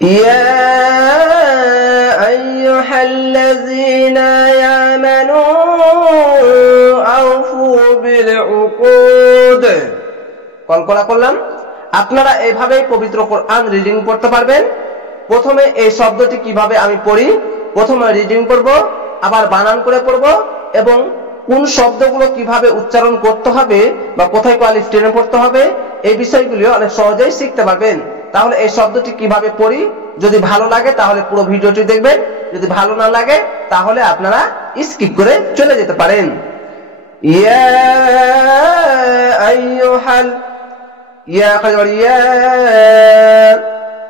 ইয়া আইয়ুহাল্লাযীনা আমানু আউফু বিল উকুদ। কলকলা করলাম। আপনারা এইভাবেই পবিত্র কোরআন রিডিং করতে পারবেন। প্রথমে এই শব্দটি কিভাবে আমি পড়ি, প্রথমে রিডিং করব, আবার বানান করে পড়ব, এবং কোন শব্দগুলো কিভাবে উচ্চারণ করতে হবে বা কোথায় আলিফ টেনে পড়তে হবে এই বিষয়গুলো অনেক সহজেই শিখতে পারবেন। তাহলে এই শব্দটি কিভাবে পড়ি, যদি ভালো লাগে তাহলে পুরো ভিডিওটি দেখবেন, যদি ভালো না লাগে তাহলে আপনারা স্কিপ করে চলে যেতে পারেন। ইয়া আইয়ুহাল, ইয়া খাজর ইয়া,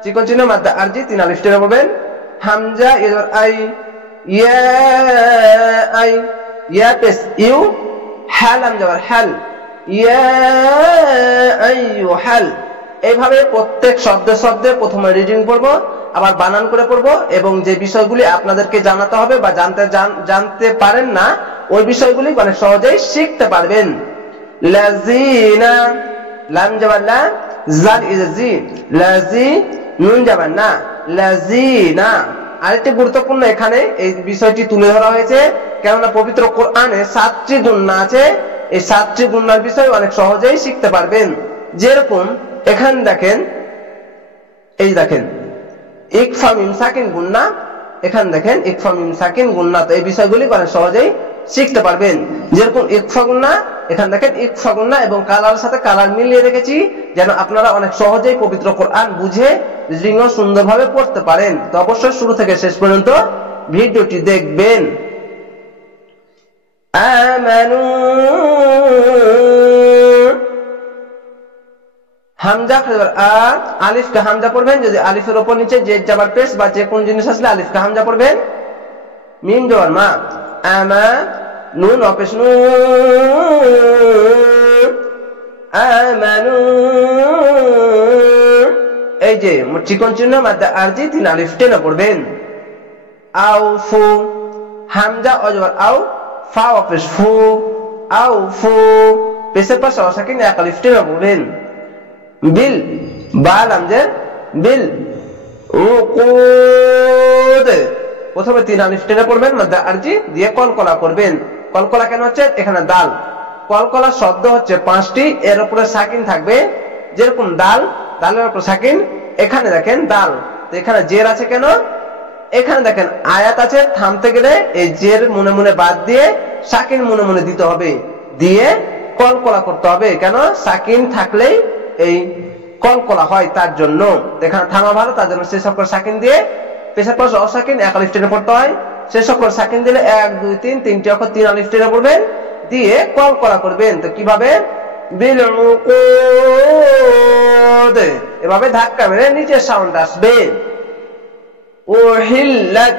চিকন চিহ্ন মাদ্দা আরজি 3 আলিফ টেনে পড়বেন। হামজা ইয়া আই, ইয়া আই, ইয়া পেশ ইউ, হাল হামজা হাল, ইয়া আইয়ুহাল। এইভাবে প্রত্যেক শব্দে শব্দে প্রথমে রিডিং পড়ব, আবার বানান করে পড়ব, এবং যে বিষয়গুলি আপনাদেরকে জানাতে হবে বা জানতে পারেন না ওই বিষয়গুলি অনেক সহজেই শিখতে পারবেন। লাযিনা, লাম জবর লা, জাল ইজি, লাযি, নুন জবর না, লাযিনা। আরেকটি গুরুত্বপূর্ণ এখানে এই বিষয়টি তুলে ধরা হয়েছে, কেননা পবিত্র কোরআনে 7টি গুণনা আছে। এই 7টি গুণনার বিষয় অনেক সহজেই শিখতে পারবেন। যেরকম এখানে দেখেন, এই দেখেন ইকফা মিম সাকিন গুণনা, এখানে দেখেন ইকফা মিম সাকিন গুণনা, তো এই বিষয়গুলি অনেক সহজেই শিখতে পারবেন। যেরকম ইকফা গুণনা, এখানে দেখেন ইকফা গুণনা এবং কালার সাথে কালার মিলিয়ে রেখেছি যেন আপনারা অনেক সহজেই পবিত্র কোরআন বুঝে রিডিংও সুন্দরভাবে পড়তে পারেন। তো অবশ্যই শুরু থেকে শেষ পর্যন্ত ভিডিওটি দেখবেন। আমানু, হামজা খাজর আ, আলিফকে হামজা পড়বেন, যদি আলিফের উপর নিচে জেড জাবার পেশ বা যে কোন জিনিস আসলে আলিফকে হামজা পড়বেন। মিম জবর মা, আমা, নুন অপেশ নু, আমানু। এই যে চিকন চিহ্ন মাদ্দা আরজি 3 আলিফ টেনে পড়বেন। আউফু, হামজা অজবর আউ, ফা অপেশ ফু, আউফু, পেশের পাশে অসাকিন 1 আলিফ টেনে পড়বেন। বিল, বা লামজের বিল, উকুদ, প্রথমে 3 আলিফ টেনে পড়বেন, মাদ্দা আরজি দিয়ে কলকলা করবেন। কলকলা কেন হচ্ছে, এখানে দাল, কলকলা শব্দ হচ্ছে 5টি, এর উপরে সাকিন থাকবে। যেরকম দাল, দালের উপর সাকিন, এখানে দেখেন দাল, তো এখানে জের আছে কেন, এখানে দেখেন আয়াত আছে, থামতে গেলে এই জের মনে মনে বাদ দিয়ে সাকিন মনে মনে দিতে হবে, দিয়ে কলকলা করতে হবে। কেন, সাকিন থাকলেই এই কলকলা হয়, তার জন্য এখানে থামা ভালো, তার জন্য শেষ অক্ষর সাকিন দিয়ে পেশের পাশে অসাকিন 1 আলিফ টেনে পড়তে হয়। শেষ অক্ষর সাকিন দিলে 1 2 3, 3টি অক্ষর 3 আলিফ টেনে পড়বেন, দিয়ে কলকলা করবেন। তো কিভাবে, বিল উকুদ, এভাবে ধাক্কা মেরে নিচের সাউন্ড আসবে। উহিল্লাত,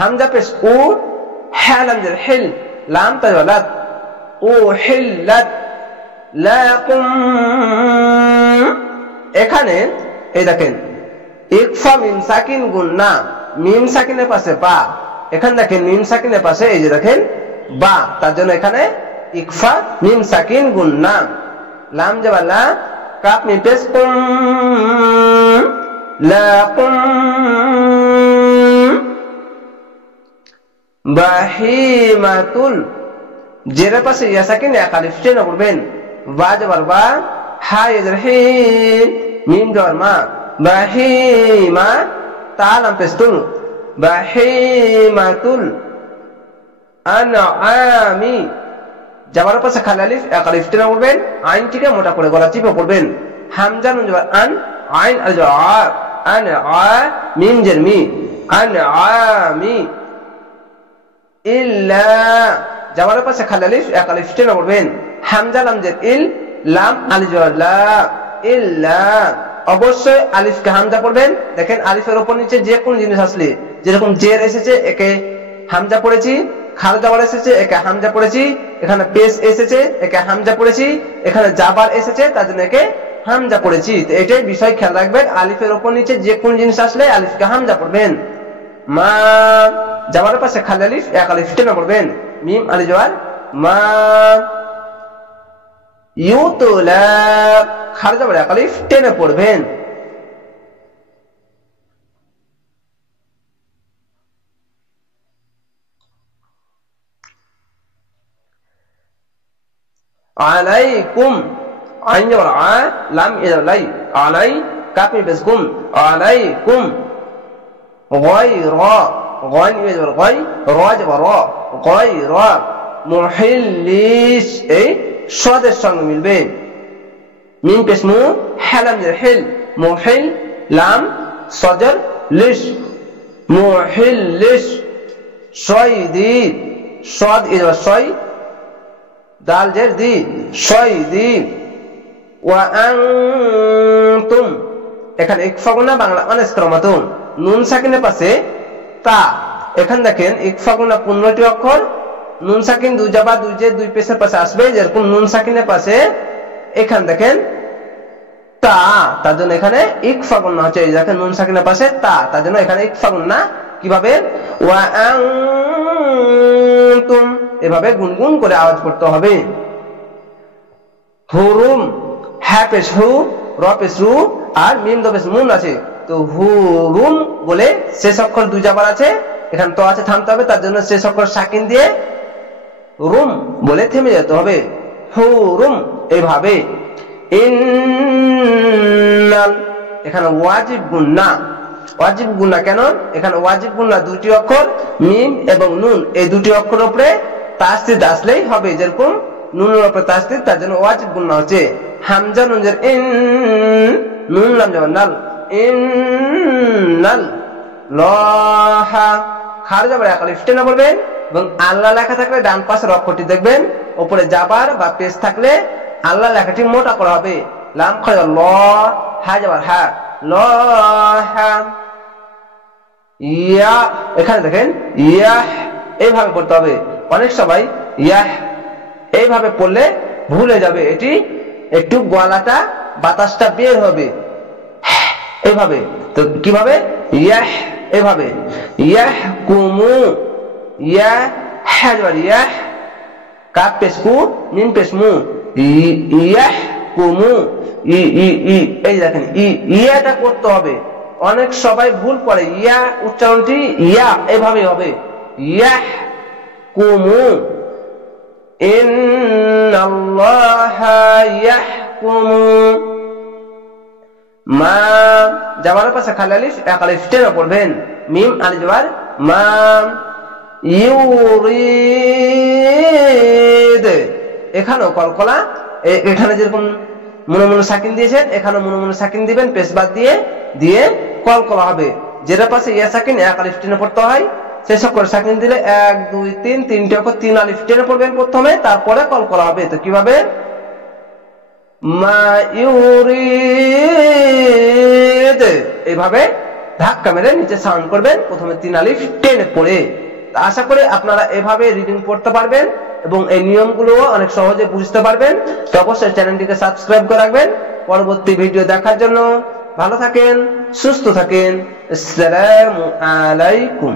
হামজা পেশ উ, হা লামজের হিল, লাম তাজওয়ালাত, উহিল্লাত লাকুম। এখানে এই দেখেন ইকফা মিম সাকিন গুণনা, মিম সাকিনের পাশে বা, এখানে দেখেন মিম সাকিনের পাশে এই যে দেখেন বা, তার জন্য এখানে ইকফা মিম সাকিন গুণনা। লাম জবর লা, কাফ মিম পেশ কুম, লাকুম। বাহিমাতুল, জেরের পাশে ইয়া সাকিন 1 আলিফ টেনে পড়বেন। বা জবর বা, হা ইয়া হি, মিম জবর মা, বাহিমা, তা লাম পেশ তুল, বাহিমাতুল আনআমি, জাবার পাশে খালি আলিফ 1 আলিফ টেনে পড়বেন, আইনটিকে মোটা করে গলা চিপে পড়বেন। হামজা নুন জবর আন, আইন আল জবর আ, আনআ, মিম জের মি, আনআমি। ইল্লা, জাবার পাশে খালি আলিফ 1 আলিফ টেনে পড়বেন। হামজা লামজের ইল, লাম আলিফ জবর লা, ইল্লা। অবশ্যই আলিফকে হামজা পড়বেন। দেখেন আলিফের উপর নিচে যে কোন জিনিস আসলে, যেরকম জের এসেছে একে হামজা পড়েছি, খাল জাবার এসেছে একে হামজা পড়েছি, এখানে পেশ এসেছে একে হামজা পড়েছি, এখানে জাবার এসেছে তার জন্য একে হামজা পড়েছি। তো এটাই বিষয় খেয়াল রাখবেন, আলিফের উপর নিচে যে কোন জিনিস আসলে আলিফকে হামজা পড়বেন। মা, জাবারের পাশে খালি আলিফ 1 আলিফ টেনে পড়বেন। মিম আলিফ জবর মা, ইউতুলা, খালি জবর 1 আলিফ টেনে পড়বেন। আলাইকুম, আইন জবর আ, লাম ইয়া লাই, আলাই, কাফ মিম পেশ কুম, আলাইকুম। গায়রা, গাইন ইয়া জবর গাই, রা জবর রা, গায়রা। মুহিল্লিশ, এই সাদের সঙ্গে মিলবে। মিম পেশ মু, হালাম জের হিল, মুহিল, লাম সজর লিশ, মুহিল্লিশ। সয়দি, সদ ইয়া সয়, দাল জের দি, সয়দি। ওয়া আনতুম, এখানে ইকফা গুনা বাংলা অনাস্ক্রমাতুন, নুন সাকিনের পাশে তা। এখানে দেখেন ইকফা গুনা 15টি অক্ষর, নুন সাকিন দুই জাবা দুই জের দুই পেশের পাশে আসবে, যেরকম নুন সাকিনের পাশে এখানে দেখেন তা, তার জন্য এখানে ইকফা গুনা হচ্ছে। এই দেখেন নুন সাকিনের পাশে তা, তার জন্য এখানে ইকফা গুনা। কিভাবে? ওয়া আনতুম, এভাবে গুনগুন করে আওয়াজ করতে হবে। হুরুম, হ্যা পেশ হু, র পেশ রু, আর মিম দ পেশ মুন আছে। তো হুরুম বলে শেষ অক্ষর দুই জাবার আছে, এখানে তো আছে, থামতে হবে, তার জন্য শেষ অক্ষর সাকিন দিয়ে রুম বলে থেমে যেতে হবে। হুরুম, এইভাবে। ইন্নাল, এখানে ওয়াজিব গুন্না। ওয়াজিব গুন্না কেন? এখানে ওয়াজিব গুন্না দুটি অক্ষর মিম এবং নুন, এই দুটি অক্ষরের উপরে তাসদীদ আসলেই হবে, যেরকম নুনের উপরে তাসদীদ, তার জন্য ওয়াজিব গুন্না হচ্ছে। হামজা নুন জের ইন, নুন লাম জবর নাল, ইন্নাল। লাহা, খার জবর এক আলিফ টেনে পড়বেন, এবং আল্লাহ লেখা থাকলে ডান পাশের অক্ষরটি দেখবেন, উপরে জাবার বা পেশ থাকলে আল্লাহ লেখাটি মোটা করা হবে। লাম খায় ল, হা জবর হা, লাহা। ইয়া, এখানে দেখেন ইয়াহ, এইভাবে পড়তে হবে। অনেক সবাই ইয়াহ এইভাবে পড়লে ভুলে যাবে, এটি একটু গলাটা বাতাসটা বের হবে এইভাবে। তো কিভাবে? ইয়াহ, এইভাবে। ইয়াহ কুমু, ইয়া হা জবর ইয়াহ, কাফ পেশ কু, মিম পেশ মু, ইয়াহ কুমু। ই ই ই, এই দেখেন ইয়াটা করতে হবে। অনেক সবাই ভুল করে, ইয়া উচ্চারণটি ইয়া এভাবে হবে, ইয়াহ কুমু। ইন্নাল্লাহা ইয়াহকুমু। মা, জাবারের পাশে খালি আলিফ, এক আলিফ টেনে পড়বেন, মিম আলিফ জবর মা। ইউরিদ, এখানেও কলকলা, এখানে যেরকম মনে মনে সাকিন দিয়েছেন, এখানে মনে মনে সাকিন দিবেন, পেশ বাদ দিয়ে দিয়ে কলকলা হবে। যেটা পাশে ইয়া সাকিন এক আলিফ টেনে পড়তে হয়, সেই সব করে সাকিন দিলে 1 2 3, তিনটে অক্ষর 3 আলিফ টেনে পড়বেন প্রথমে, তারপরে কলকলা হবে। তো কিভাবে? মা ইউরিদ, এইভাবে ধাক্কা মেরে নিচে সাউন্ড করবেন, প্রথমে 3 আলিফ টেনে পড়ে। আশা করি আপনারা এভাবে রিডিং পড়তে পারবেন এবং এই নিয়মগুলো অনেক সহজে বুঝতে পারবেন। তো অবশ্যই চ্যানেলটিকে সাবস্ক্রাইব করে রাখবেন পরবর্তী ভিডিও দেখার জন্য। ভালো থাকেন, সুস্থ থাকেন। আসসালামু আলাইকুম।